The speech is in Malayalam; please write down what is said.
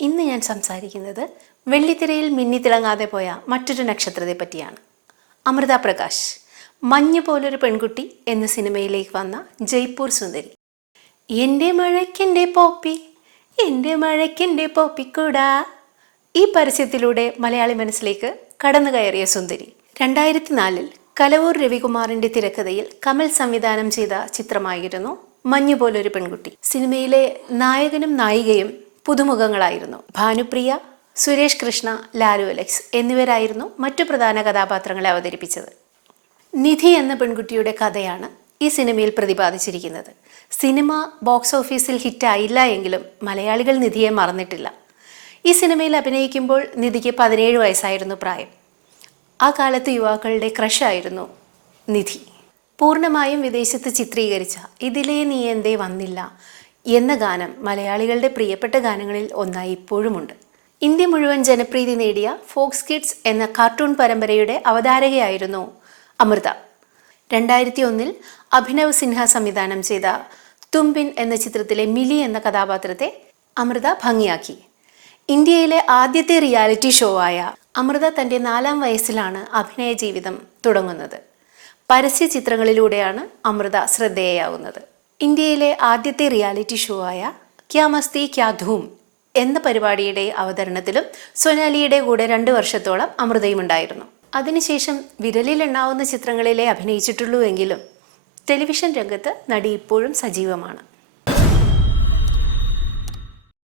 ഇന്ന് ഞാൻ സംസാരിക്കുന്നത് വെള്ളിത്തിരയിൽ മിന്നിത്തിളങ്ങാതെ പോയ മറ്റൊരു നക്ഷത്രത്തെ പറ്റിയാണ്. അമൃത പ്രകാശ്. മഞ്ഞ് പോലൊരു പെൺകുട്ടി എന്ന സിനിമയിലേക്ക് വന്ന ജയ്പൂർ സുന്ദരി. എൻ്റെ മഴയ്ക്കെൻ്റെ പോപ്പി, എൻ്റെ മഴയ്ക്കെൻ്റെ പോപ്പിക്കൂടാ, ഈ പരസ്യത്തിലൂടെ മലയാളി മനസ്സിലേക്ക് കടന്നു കയറിയ സുന്ദരി 2004 കലവൂർ രവികുമാറിൻ്റെ തിരക്കഥയിൽ കമൽ സംവിധാനം ചെയ്ത ചിത്രമായിരുന്നു മഞ്ഞ് പോലൊരു പെൺകുട്ടി. സിനിമയിലെ നായകനും നായികയും പുതുമുഖങ്ങളായിരുന്നു. ഭാനുപ്രിയ, സുരേഷ് കൃഷ്ണ, ലാലു അലക്സ് എന്നിവരായിരുന്നു മറ്റു പ്രധാന കഥാപാത്രങ്ങളെ അവതരിപ്പിച്ചത്. നിധി എന്ന പെൺകുട്ടിയുടെ കഥയാണ് ഈ സിനിമയിൽ പ്രതിപാദിച്ചിരിക്കുന്നത്. സിനിമ ബോക്സ് ഓഫീസിൽ ഹിറ്റായില്ല എങ്കിലും മലയാളികൾ നിധിയെ മറന്നിട്ടില്ല. ഈ സിനിമയിൽ അഭിനയിക്കുമ്പോൾ നിധിക്ക് 17 വയസ്സായിരുന്നു പ്രായം. ആ കാലത്ത് യുവാക്കളുടെ ക്രഷായിരുന്നു നിധി. പൂർണ്ണമായും വിദേശത്ത് ചിത്രീകരിച്ച ഇതിലേ നീ എന്തേ വന്നില്ല എന്ന ഗാനം മലയാളികളുടെ പ്രിയപ്പെട്ട ഗാനങ്ങളിൽ ഒന്നായി ഇപ്പോഴുമുണ്ട്. ഇന്ത്യ മുഴുവൻ ജനപ്രീതി നേടിയ ഫോക്സ് കിഡ്സ് എന്ന കാർട്ടൂൺ പരമ്പരയുടെ അവതാരകയായിരുന്നു അമൃത. 2001 അഭിനവ് സിൻഹ സംവിധാനം ചെയ്ത തുംബിൻ എന്ന ചിത്രത്തിലെ മിലി എന്ന കഥാപാത്രത്തെ അമൃത ഭംഗിയാക്കി. ഇന്ത്യയിലെ ആദ്യത്തെ റിയാലിറ്റി ഷോ ആയ അമൃത തൻ്റെ 4ാം വയസ്സിലാണ് അഭിനയ ജീവിതം തുടങ്ങുന്നത്. പരസ്യ ചിത്രങ്ങളിലൂടെയാണ് അമൃത ശ്രദ്ധേയയാവുന്നത്. ഇന്ത്യയിലെ ആദ്യത്തെ റിയാലിറ്റി ഷോ ആയ ക്യാ മസ്തി ക്യാ ധൂം എന്ന പരിപാടിയുടെ അവതരണത്തിലും സൊനാലിയുടെ കൂടെ 2 വർഷത്തോളം അമൃതയും ഉണ്ടായിരുന്നു. അതിനുശേഷം വിരലിലെണ്ണാവുന്ന ചിത്രങ്ങളിലേ അഭിനയിച്ചിട്ടുള്ളൂ എങ്കിലും ടെലിവിഷൻ രംഗത്ത് നടി ഇപ്പോഴും സജീവമാണ്.